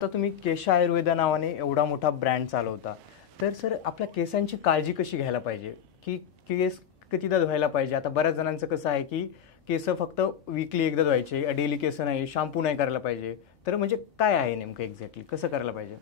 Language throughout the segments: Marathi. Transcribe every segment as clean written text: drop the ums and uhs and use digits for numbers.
तर तुम्ही केश आयुर्वेदा नावाने एवढा मोठा ब्रँड चालवता, तर सर आपल्या केसांची काळजी कशी घ्यायला पाहिजे? की केस कितीदा धुवायला पाहिजे? आता बऱ्याच जणांचं कसं आहे की केस फक्त वीकली एकदा धुवायचे, डेली केस नाही, शॅम्पू नाही करायला पाहिजे. तर म्हणजे काय आहे नेमकं एक्झॅक्टली कसं करायला पाहिजे?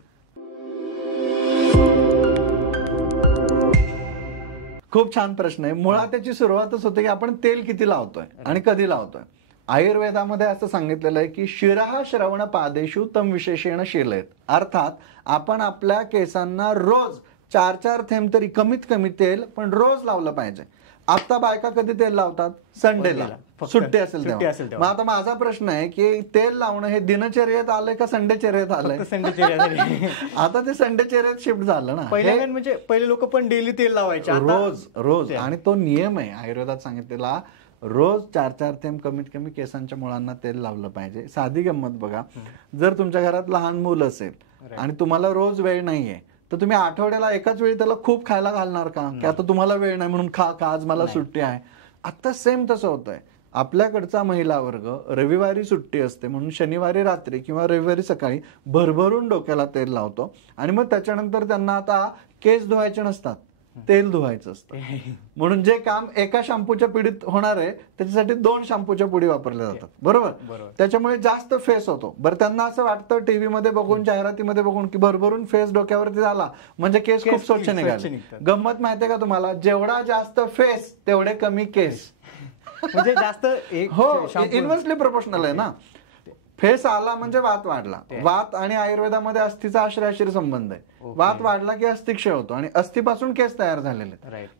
खूप छान प्रश्न आहे. मुळात त्याची सुरुवातच होते की आपण तेल किती लावतोय आणि कधी लावतोय. आयुर्वेदामध्ये असं सांगितलेलं आहे की शिरः श्रवण पादेषु तम विशेषेण शीलयेत. अर्थात आपण आपल्या केसांना रोज 4-4 थेंब तरी कमीत कमी तेल पण रोज लावलं पाहिजे. आता बायका कधी तेल लावतात? संडेला, सुट्टी असेल तेव्हा. मग आता माझा प्रश्न आहे की तेल लावणं हे दिनचर्येत आलंय का संडेचर्येत आलंय? आता ते संडेचर्येत शिफ्ट झालं ना. म्हणजे पहिले लोक पण डेली तेल लावायचे, रोज. आणि तो नियम आहे आयुर्वेदात सांगितलेला, रोज 4-4 थेंब कमीत कमी केसांच्या मुळांना तेल लावलं पाहिजे. साधी गंमत बघा, जर तुमच्या घरात लहान मूल असेल आणि तुम्हाला रोज वेळ नाहीये, तर तुम्ही आठवड्याला एकाच वेळी त्याला खूप खायला घालणार का? की आता तुम्हाला वेळ नाही म्हणून खा आज मला सुट्टी आहे. आता सेम तसं होतंय. आपल्याकडचा महिला वर्ग रविवारी सुट्टी असते म्हणून शनिवारी रात्री किंवा रविवारी सकाळी भरभरून डोक्याला तेल लावतो आणि मग त्याच्यानंतर त्यांना आता केस धुवायचे नसतात, तेल धुवायचं असतं. म्हणून जे काम एका शॅम्पूच्या पिढीत होणार आहे त्याच्यासाठी 2 शॅम्पूच्या पुडी वापरल्या जातात. बरोबर. त्याच्यामुळे जास्त फेस होतो. बरं, त्यांना असं वाटतं टीव्ही मध्ये बघून, जाहिरातीमध्ये बघून की भरभरून फेस डोक्यावरती झाला म्हणजे केस खूप स्वच्छ निघाले. गंमत माहितीये का तुम्हाला? जेवढा जास्त फेस तेवढे कमी केस. म्हणजे जास्त हो, इन्व्हर्सली प्रोपोर्शनल आहे ना. फेस आला म्हणजे वात वाढला. वात आणि आयुर्वेदामध्ये अस्थिचा आश्रयाशीर संबंध आहे. वात वाढला की अस्थिक्षय होतो आणि अस्थिपासून केस तयार झालेले.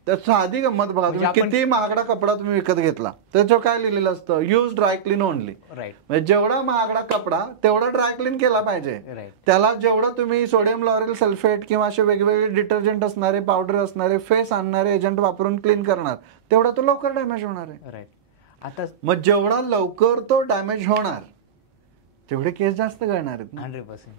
तर साधी गंमत बघा, तुम्ही किती महागडा कपडा तुम्ही विकत घेतला त्याच्यावर काय लिहिलेलं असतं? Use dry clean only. म्हणजे जेवढा महागडा कपडा तेवढा ड्रायक्लीन केला पाहिजे. त्याला जेवढं तुम्ही सोडियम लॉरेल सल्फेट किंवा असे वेगवेगळे डिटर्जंट असणारे, पावडर असणारे, फेस आणणारे एजंट वापरून क्लीन करणार, तेवढा तो लवकर डॅमेज होणार आहे. आता मग जेवढा लवकर तो डॅमेज होणार तेवढे केस जास्त गळणार आहेत. 100%.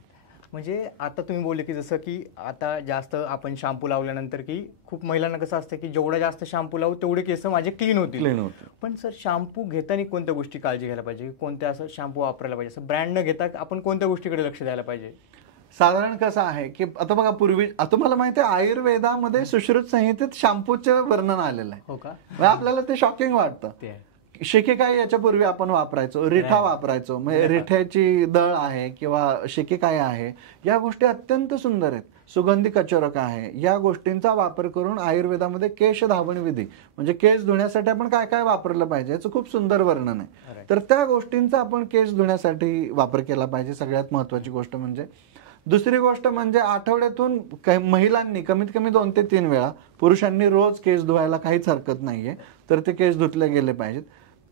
म्हणजे आता तुम्ही बोलले की जसं की आता जास्त आपण शॅम्पू लावल्यानंतर की खूप महिलांना कसं असतं की जेवढा जास्त शॅम्पू लावू तेवढे केस माझे क्लीन होतील. पण सर शॅम्पू घेताना कोणत्या गोष्टी काळजी घ्यायला पाहिजे? कोणत्या असं शॅम्पू वापरायला पाहिजे? असं ब्रँड न घेता आपण कोणत्या गोष्टीकडे लक्ष द्यायला पाहिजे? साधारण कसं आहे की आता बघा, पूर्वी तुम्हाला माहिती आहे आयुर्वेदामध्ये सुश्रुत संहितेत शॅम्पूचं वर्णन आलेलं आहे. हो का? आपल्याला ते शॉकिंग वाटतं. शिकेकाई याच्यापूर्वी आपण वापरायचो, रिठा वापरायचो. म्हणजे रिठ्याची दळ आहे किंवा शिकेकाई आहे, या गोष्टी अत्यंत सुंदर आहेत. सुगंधी कचोरक आहे, या गोष्टींचा वापर करून आयुर्वेदामध्ये केश धावण विधी म्हणजे केस धुण्यासाठी आपण काय काय वापरलं पाहिजे याचं खूप सुंदर वर्णन आहे. तर त्या गोष्टींचा आपण केस धुण्यासाठी वापर केला पाहिजे. सगळ्यात महत्वाची गोष्ट म्हणजे. दुसरी गोष्ट म्हणजे आठवड्यातून महिलांनी कमीत कमी 2 ते 3 वेळा, पुरुषांनी रोज केस धुवायला काहीच हरकत नाहीये, तर ते केस धुतले गेले पाहिजेत.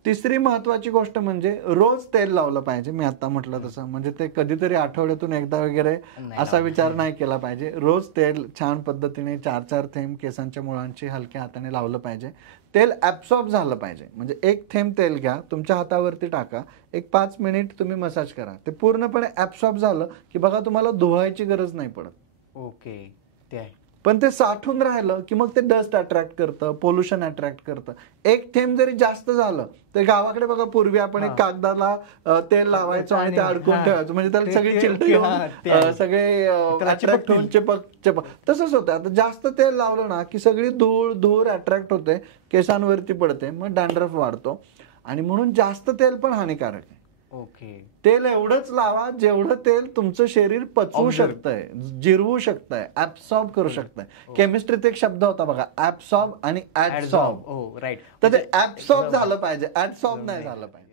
तिसरी महत्वाची गोष्ट म्हणजे रोज तेल लावलं पाहिजे. मी आता म्हटलं तसं, म्हणजे ते कधीतरी आठवड्यातून एकदा वगैरे असा विचार नाही केला पाहिजे. रोज तेल छान पद्धतीने 4-4 थेंब केसांच्या मुळांची हलक्या हाताने लावलं पाहिजे. तेल ऍब्सॉर्ब झालं पाहिजे. म्हणजे 1 थेंब तेल घ्या, तुमच्या हातावरती टाका, एक 5 मिनिट तुम्ही मसाज करा. ते पूर्णपणे ऍब्सॉर्ब झालं की बघा तुम्हाला धुवायची गरज नाही पडत. ओके, ते आहे. पण ते साठून राहिलं की मग ते डस्ट अट्रॅक्ट करतं, पोल्युशन अट्रॅक्ट करतं. 1 थेंब जरी जास्त झालं तर गावाकडे बघा, पूर्वी आपण एक कागदाला तेल लावायचो आणि ते अडकून ठेवायचो, म्हणजे त्याला सगळी चिलटी सगळे चिपक. तसंच होतं. आता जास्त तेल लावलं ना की सगळी धूळ अट्रॅक्ट होते, केसांवरती पडते, मग डॅन्ड्रफ वाढतो आणि म्हणून जास्त तेल पण हानिकारक आहे. ओके. तेल एवढंच लावा जेवढं तेल तुमचं शरीर पचवू शकतंय, जिरवू शकतंय, ऍब्सॉर्ब करू शकतंय. केमिस्ट्रीत एक शब्द होता बघा, ऍब्सॉर्ब आणि ऍडसॉर्ब. राईट. तर ते ऍब्सॉर्ब झालं पाहिजे, ऍडसॉर्ब नाही झालं पाहिजे.